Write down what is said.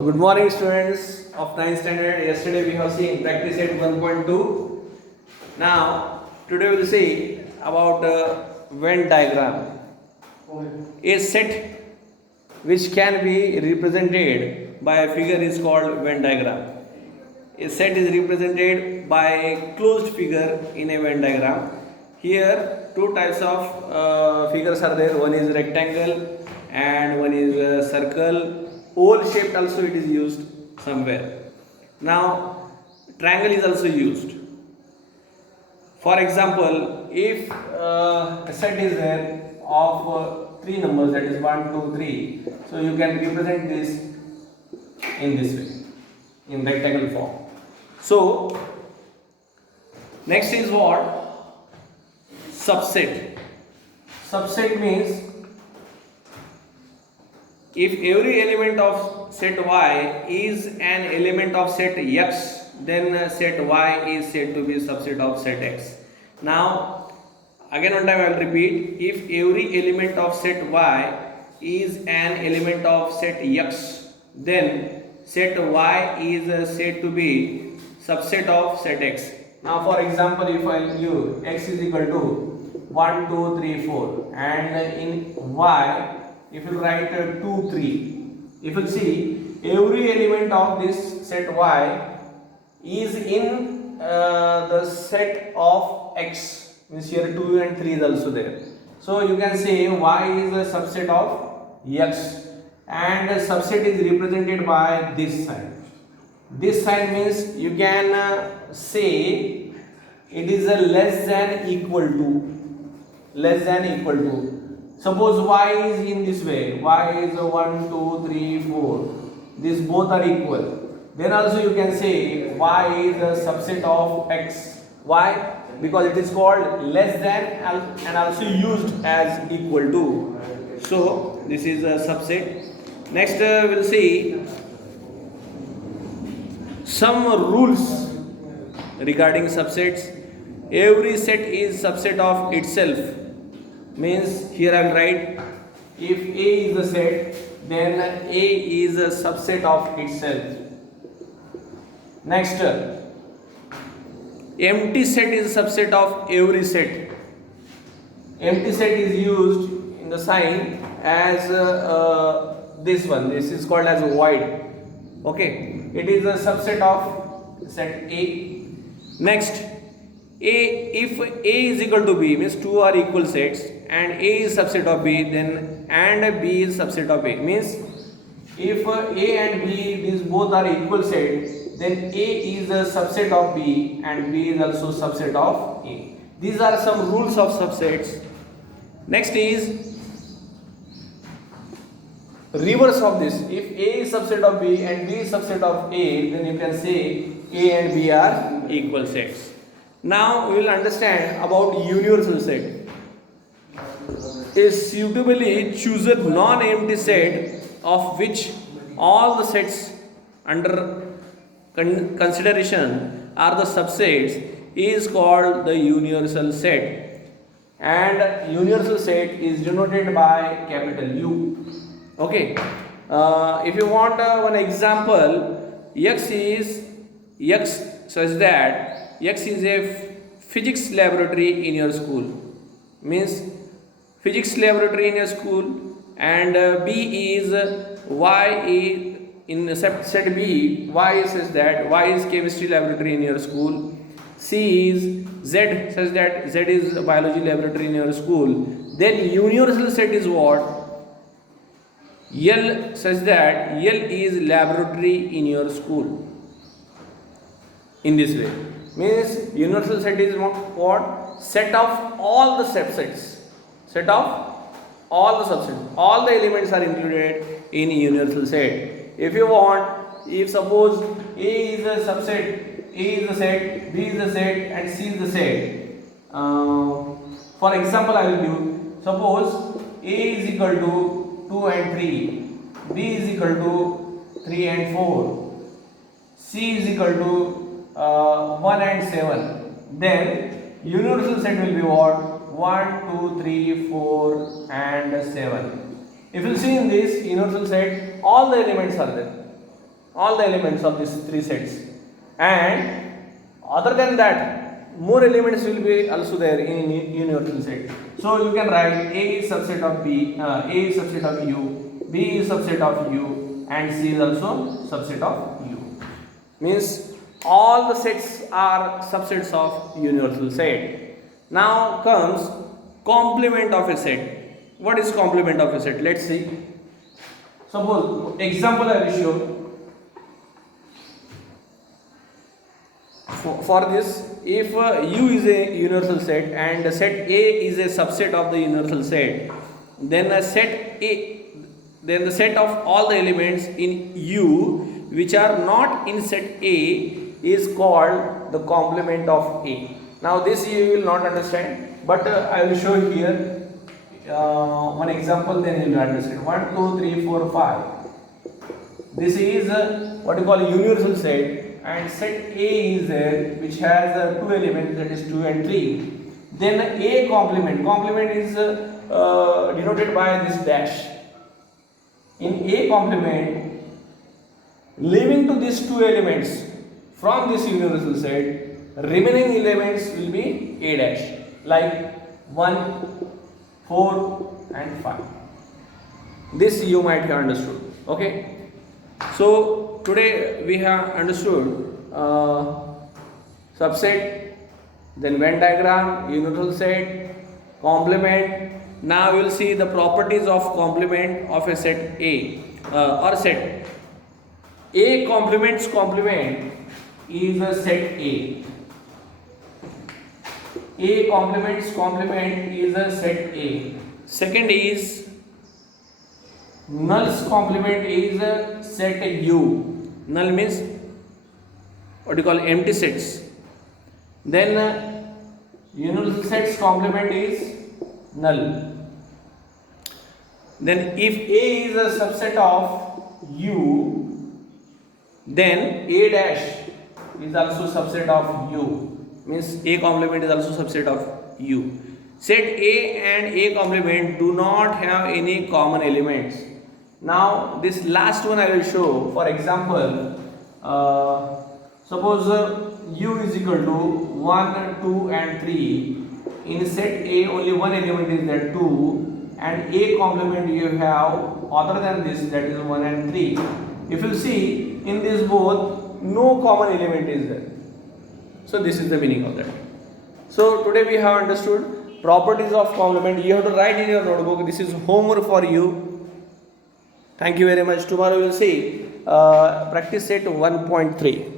Good morning, students of 9th standard. Yesterday we have seen practice set 1.2. Now, today we will see about Venn diagram. A set which can be represented by a figure is called Venn diagram. A set is represented by a closed figure in a Venn diagram. Here, two types of figures are there. One is rectangle and one is circle. Oval shaped also it is used somewhere. Now, triangle is also used. For example, if a set is there of three numbers, that is 1, 2, 3, so you can represent this in this way, in rectangle form. So, next is what? Subset. Subset means if every element of set Y is an element of set X, then set Y is said to be subset of set X. Now, again one time I will repeat, if every element of set Y is an element of set X, then set Y is said to be subset of set X. Now, for example, if I give X is equal to 1, 2, 3, 4 and in Y, if you write 2, 3, if you see every element of this set Y is in the set of X, means here 2 and 3 is also there. So you can say Y is a subset of X and the subset is represented by this sign. This sign means you can say it is a less than equal to. Suppose Y is in this way, Y is 1, 2, 3, 4, these both are equal. Then also you can say Y is a subset of X. Why? Because it is called less than and also used as equal to. So this is a subset. Next we'll see some rules regarding subsets. Every set is subset of itself. Means here I will write, if A is the set, then A is a subset of itself. Next, empty set is a subset of every set. Empty set is used in the sign as this one. This is called as void. Okay, it is a subset of set A. Next, if A is equal to B, means two are equal sets and A is subset of B, then and B is subset of A, means if A and B these both are equal sets, then A is a subset of B and B is also subset of A. These are some rules of subsets. Next is reverse of this. If A is subset of B and B is subset of A, then you can say A and B are equal sets. Now we will understand about universal set. A suitably chosen non-empty set of which all the sets under consideration are the subsets is called the universal set, and universal set is denoted by capital U. Okay, if you want one example, X such that X is a physics laboratory in your school, means physics laboratory in your school, and B is Y is in set B, Y says that Y is chemistry laboratory in your school, C is Z says that Z is biology laboratory in your school. Then universal set is what? L says that L is laboratory in your school. In this way, means universal set is what? Set of all the subsets. Set of all the subsets. All the elements are included in universal set. If you want, if suppose A is a subset, A is a set, B is a set, and C is a set. For example, I will give. Suppose A is equal to 2 and 3, B is equal to 3 and 4, C is equal to 1 and 7, then universal set will be what? 1, 2, 3, 4 and 7. If you see in this universal set, all the elements are there. all the elements of these three sets, and other than that more elements will be also there in universal set. So you can write A is subset of B, A is subset of U, B is subset of U, and C is also subset of U. Means all the sets are subsets of universal set. Now comes complement of a set. What is complement of a set? Let's see. Suppose example I will show. For this, if U is a universal set and set A is a subset of the universal set, then the set of all the elements in U which are not in set A is called the complement of A. Now this you will not understand, but I will show you here one example, then you will understand. 1, 2, 3, 4, 5. This is what you call a universal set, and set A is there which has two elements, that is 2 and 3. Then A complement is denoted by this dash. In A complement, leaving to these two elements from this universal set, remaining elements will be A dash, like 1, 4 and 5. This you might have understood. Okay. So today we have understood subset, then Venn diagram, universal set, complement. Now we will see the properties of complement of a set A or set. A complements complement is a set A. A complements complement is a set A. Second is null's complement is a set U. Null means what you call empty sets. Then universal sets complement is null. Then if A is a subset of U, then A dash is also subset of U. Means A complement is also subset of U. Set A and A complement do not have any common elements. Now this last one I will show. For example, suppose U is equal to 1, 2 and 3. In set A only one element is there, 2, and A complement you have other than this, that is 1 and 3. If you see in this both, no common element is there. So this is the meaning of that. So today we have understood properties of complement. You have to write in your notebook. This is homework for you. Thank you very much. Tomorrow we will see practice set 1.3.